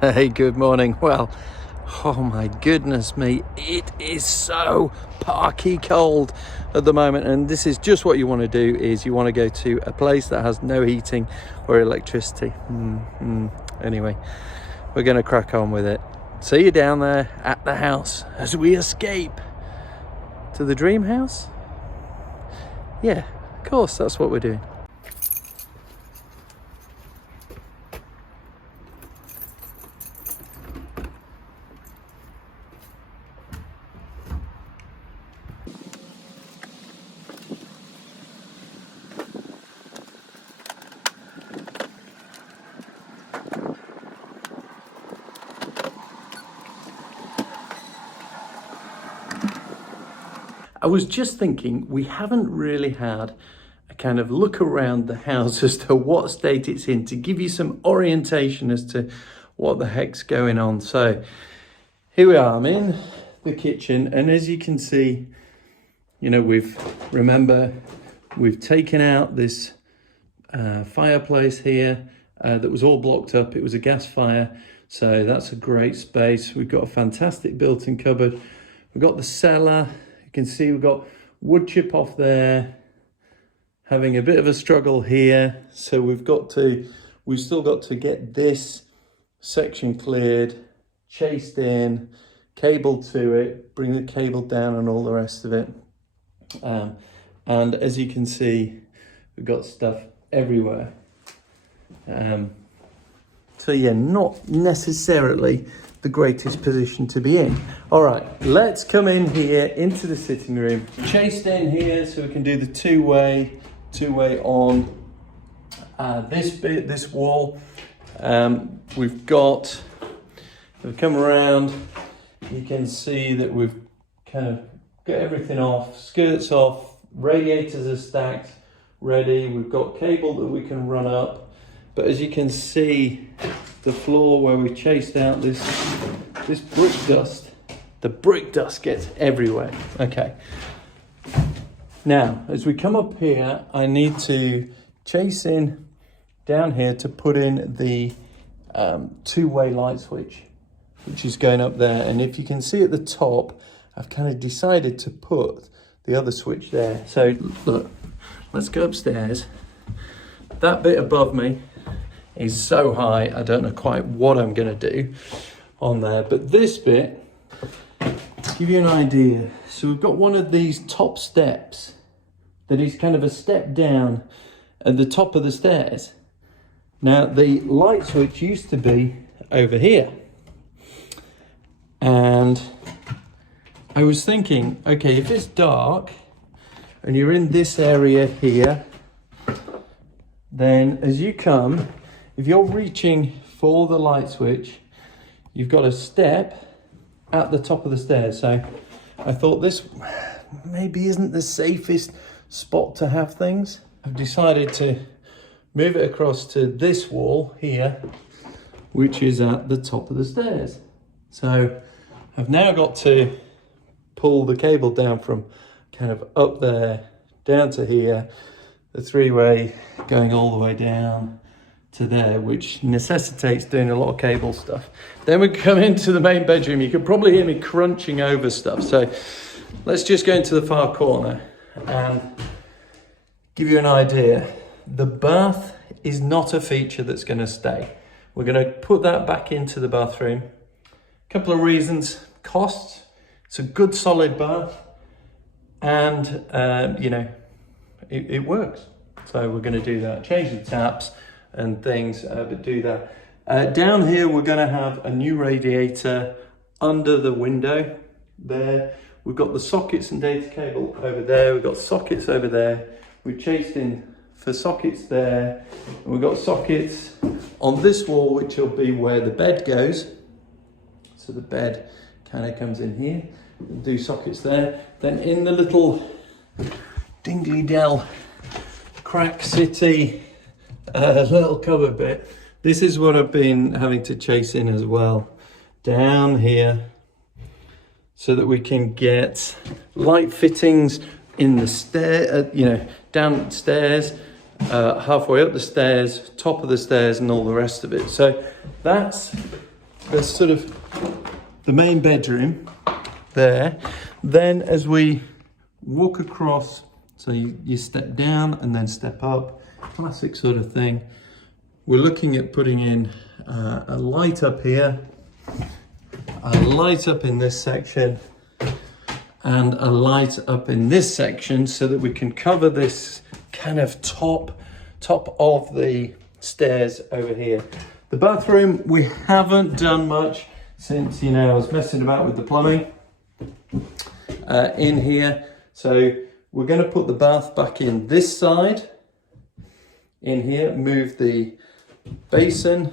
Hey, good morning. Well, oh my goodness me, it is so parky cold at the moment, and this is just what you want to do, is you want to go to a place that has no heating or electricity. Anyway, we're going to crack on with it. See you down there at the house as we escape to the dream house. Yeah, of course, that's what we're doing. I was just thinking, we haven't really had a kind of look around the house as to what state it's in, to give you some orientation as to what the heck's going on. So here we are, I'm in the kitchen, and as you can see, you know, we've taken out this fireplace here that was all blocked up. It was a gas fire, so that's a great space. We've got a fantastic built-in cupboard. We've got the cellar. You can see we've got woodchip off there, having a bit of a struggle here. So we've still got to get this section cleared, chased in, cable to it, bring the cable down and all the rest of it. And as you can see, we've got stuff everywhere. So yeah, not necessarily the greatest position to be in. All right, let's come in here into the sitting room. Chased in here so we can do the two-way on this wall. We've come around. You can see that we've kind of got everything off, skirts off, radiators are stacked, ready. We've got cable that we can run up. But as you can see, the floor where we chased out this brick dust, the brick dust gets everywhere. Okay. Now, as we come up here, I need to chase in down here to put in the two-way light switch, which is going up there. And if you can see at the top, I've kind of decided to put the other switch there. So look, let's go upstairs. That bit above me is so high, I don't know quite what I'm going to do on there. But this bit, to give you an idea, so we've got one of these top steps that is kind of a step down at the top of the stairs. Now, the light switch used to be over here. And I was thinking, okay, if it's dark and you're in this area here, then as you come, if you're reaching for the light switch, you've got a step at the top of the stairs. So I thought this maybe isn't the safest spot to have things. I've decided to move it across to this wall here, which is at the top of the stairs. So I've now got to pull the cable down from kind of up there down to here, the three-way going all the way down to there, which necessitates doing a lot of cable stuff. Then we come into the main bedroom. You could probably hear me crunching over stuff. So let's just go into the far corner and give you an idea. The bath is not a feature that's going to stay. We're going to put that back into the bathroom. A couple of reasons. Cost. It's a good solid bath, and you know, it works. So we're going to do that. Change the taps and things, but do that. Down here, we're going to have a new radiator under the window there. We've got the sockets and data cable over there. We've got sockets over there. We've chased in for sockets there. And we've got sockets on this wall, which will be where the bed goes. So the bed kind of comes in here. We'll do sockets there. Then in the little Dingley Dell Crack City little cupboard bit, this is what I've been having to chase in as well, down here, so that we can get light fittings in the stair, you know, downstairs, halfway up the stairs, top of the stairs, and all the rest of it. So that's there's sort of the main bedroom there. Then as we walk across, so you step down and then step up, classic sort of thing. We're looking at putting in a light up here, a light up in this section, and a light up in this section so that we can cover this kind of top of the stairs over here. The bathroom, we haven't done much since, you know, I was messing about with the plumbing in here. So we're going to put the bath back in this side, in here, move the basin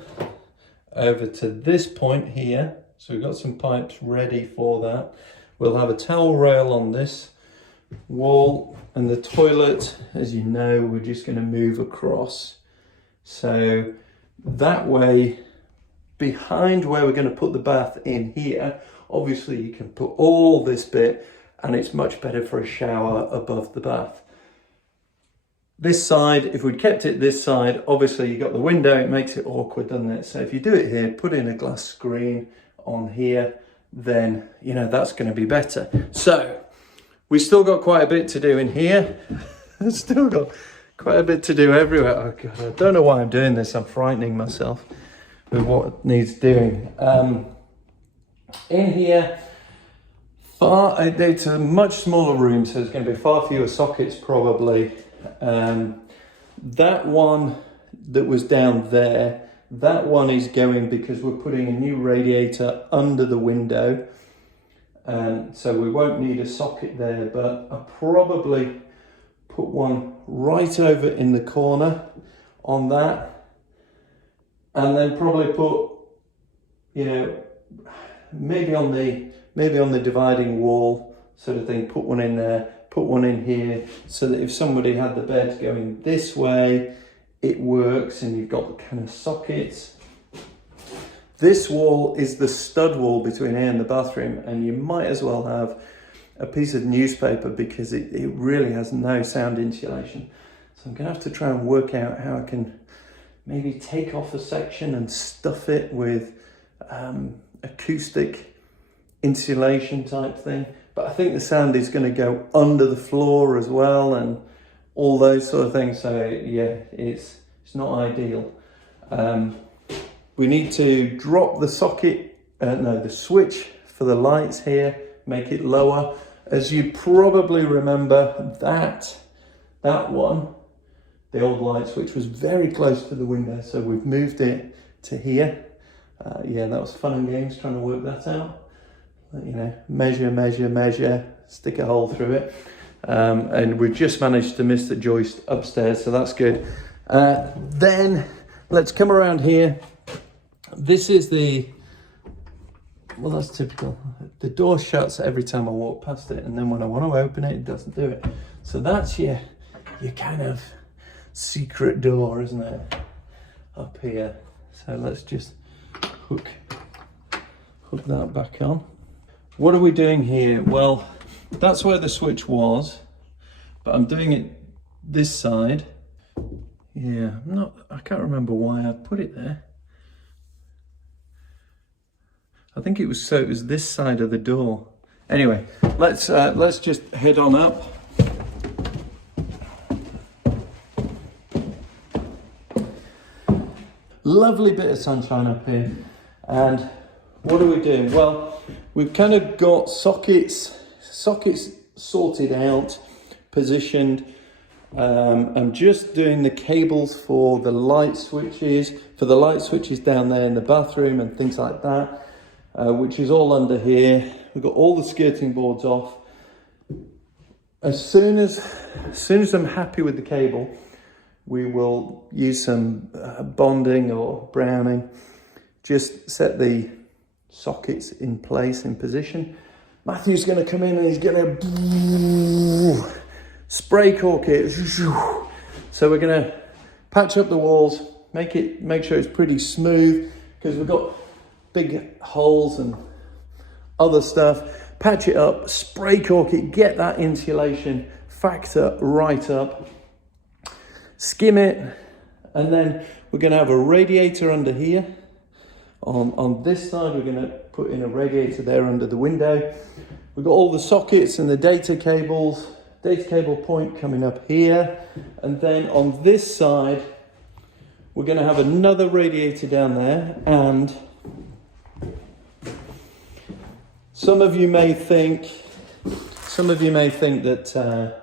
over to this point here. So we've got some pipes ready for that. We'll have a towel rail on this wall, and the toilet, as you know, we're just going to move across. So that way, behind where we're going to put the bath in here, obviously you can put all this bit, and it's much better for a shower above the bath. This side, if we'd kept it this side, obviously you got the window, it makes it awkward, doesn't it? So if you do it here, put in a glass screen on here, then, you know, that's going to be better. So we still got quite a bit to do in here. Still got quite a bit to do everywhere. Oh God, I don't know why I'm doing this. I'm frightening myself with what needs doing. In here, it's a much smaller room, so there's going to be far fewer sockets probably. That one that was down there, that one is going because we're putting a new radiator under the window. So we won't need a socket there, but I'll probably put one right over in the corner on that, and then probably put, you know, maybe on the dividing wall sort of thing, put one in there, put one in here, so that if somebody had the bed going this way, it works and you've got the kind of sockets. This wall is the stud wall between here and the bathroom, and you might as well have a piece of newspaper because it really has no sound insulation. So I'm gonna have to try and work out how I can maybe take off a section and stuff it with acoustic insulation type thing. But I think the sound is gonna go under the floor as well and all those sort of things. So yeah, it's not ideal. We need to drop the socket, the switch for the lights here, make it lower. As you probably remember, that one, the old light switch, was very close to the window, so we've moved it to here. Yeah, that was fun and games trying to work that out. You know, measure, stick a hole through it. And we've just managed to miss the joist upstairs, so that's good. Then let's come around here. This is well, that's typical. The door shuts every time I walk past it, and then when I want to open it, it doesn't do it. So that's your kind of secret door, isn't it? Up here. So let's just hook that back on. What are we doing here? Well, that's where the switch was, but I'm doing it this side. Yeah, I can't remember why I put it there. I think it was this side of the door. Anyway, let's just head on up. Lovely bit of sunshine up here. And what are we doing? Well, we've kind of got sockets sorted out, positioned. I'm just doing the cables for the light switches, down there in the bathroom and things like that. Which is all under here. We've got all the skirting boards off. As soon as I'm happy with the cable, we will use some bonding or browning. Just set the sockets in place, in position. Matthew's going to come in and he's going to spray cork it. So we're going to patch up the walls, make sure it's pretty smooth, because we've got big holes and other stuff. Patch it up, spray cork it, get that insulation factor right up, skim it, and then we're going to have a radiator under here On this side, we're going to put in a radiator there under the window. We've got all the sockets and the data cable point coming up here. And then on this side, we're going to have another radiator down there. And some of you may think that,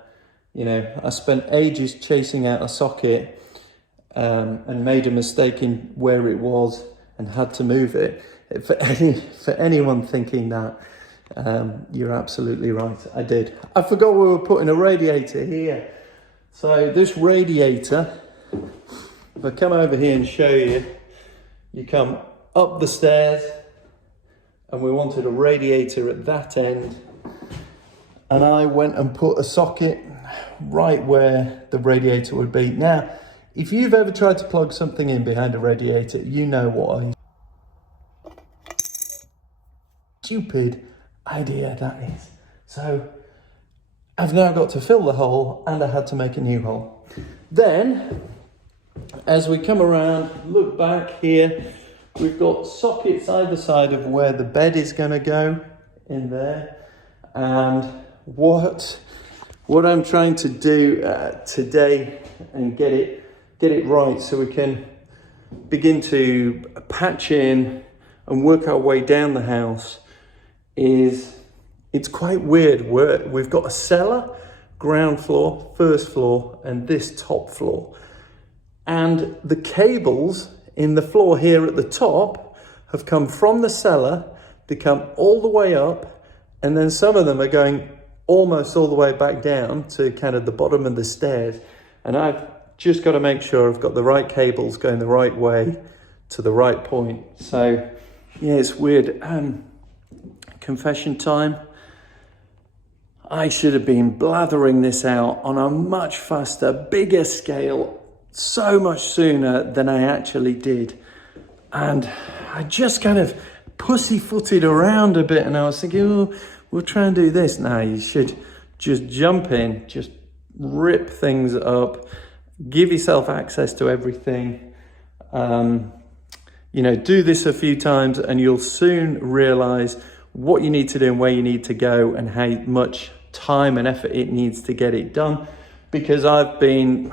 you know, I spent ages chasing out a socket and made a mistake in where it was and had to move it. For anyone thinking that, you're absolutely right, I did. I forgot we were putting a radiator here. So this radiator, if I come over here and show you, you come up the stairs, and we wanted a radiator at that end. And I went and put a socket right where the radiator would be. Now, if you've ever tried to plug something in behind a radiator, you know what a stupid idea that is. So I've now got to fill the hole, and I had to make a new hole. Then, as we come around, look back here, we've got sockets either side of where the bed is going to go in there. And what I'm trying to do today and get it right so we can begin to patch in and work our way down the house is, it's quite weird. We've got a cellar, ground floor, first floor, and this top floor. And the cables in the floor here at the top have come from the cellar, they come all the way up, and then some of them are going almost all the way back down to kind of the bottom of the stairs. And I've just got to make sure I've got the right cables going the right way to the right point. So yeah, it's weird. Confession time. I should have been blathering this out on a much faster, bigger scale, so much sooner than I actually did. And I just kind of pussyfooted around a bit, and I was thinking, oh, we'll try and do this. Now you should just jump in, just rip things up, give yourself access to everything. You know, do this a few times and you'll soon realize what you need to do and where you need to go and how much time and effort it needs to get it done. Because I've been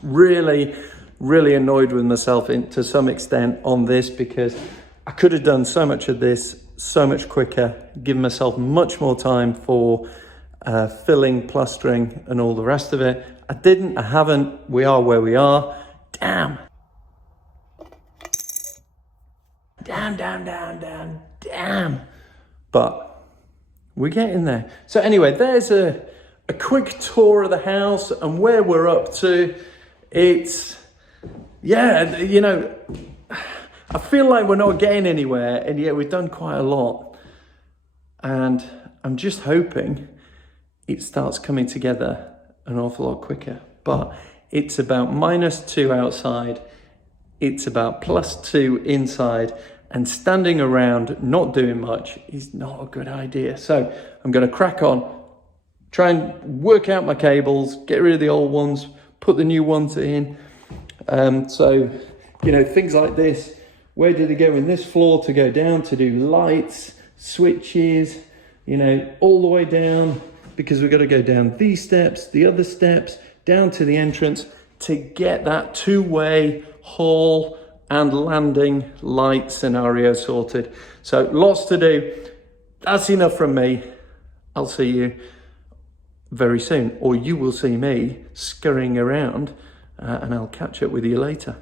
really annoyed with myself to some extent on this, because I could have done so much of this so much quicker, given myself much more time for filling, plastering and all the rest of it. I didn't, I haven't, we are where we are. Damn. But we're getting there. So anyway, there's a quick tour of the house and where we're up to. It's, yeah, you know, I feel like we're not getting anywhere, and yet we've done quite a lot. And I'm just hoping it starts coming together an awful lot quicker. But it's about -2 outside, it's about +2 inside, and standing around not doing much is not a good idea. So I'm going to crack on, try and work out my cables, get rid of the old ones, put the new ones in. So, you know, things like this. Where do they go in this floor to go down to do lights, switches, you know, all the way down, because we've got to go down these steps, the other steps, down to the entrance to get that two-way hall and landing light scenario sorted. So lots to do. That's enough from me. I'll see you very soon, or you will see me scurrying around, and I'll catch up with you later.